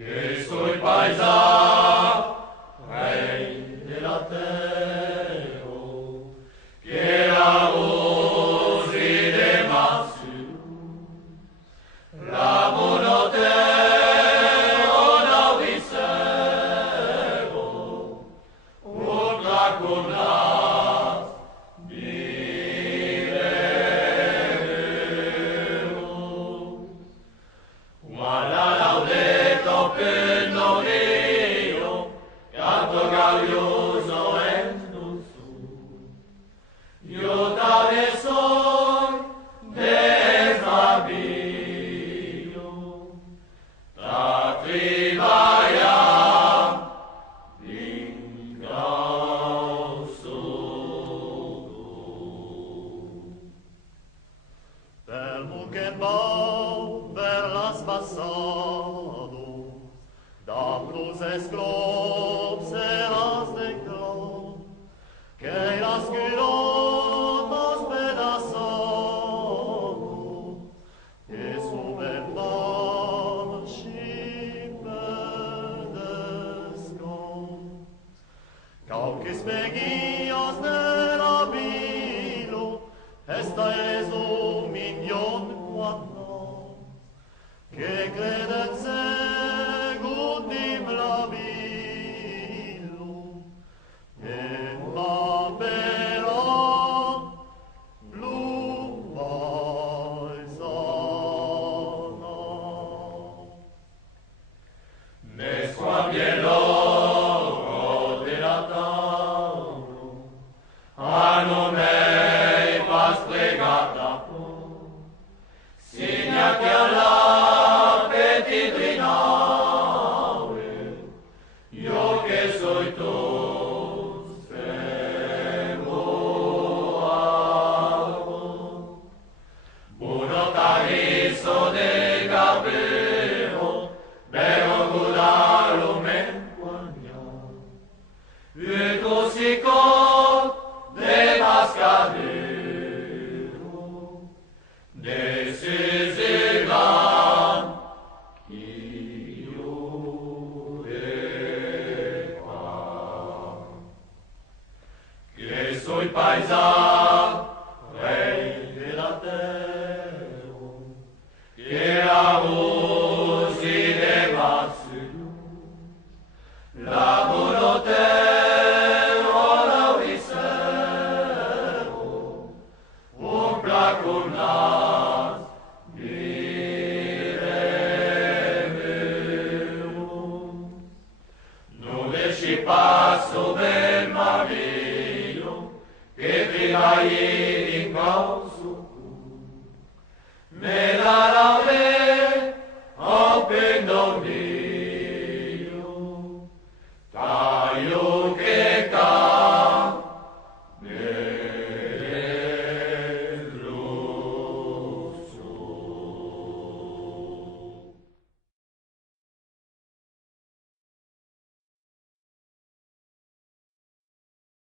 che soy paisa, rey de la terra, que la voz y de masu, la monote ona visero, otra con las mirero, umala laudeto pendorio, canto gaglioso en su, io tale son desabio, ta tribaiam incauso. Per Muchenbau, per las passados, da cruces globs e las de glob, que las culotas pedaçados, que subentan shipedescos, cauquis megias de la vilo, esta resuminion quadnos, que credet secundim labilo, et papera pluvaisana. Nesquam bieloro de la tauro, anno mei pas plegata po, signa che alla petit rinaue, io che soy tos femoaro, buono tariso de gabero, vero gudalo menquania, et cosicot de mascadero, desisigan io equam, que soy paisa, rey de la terra, que la voz y de masu, la monote ona visero, umbra con las miremeo, nube si passo ben mavio, che trivai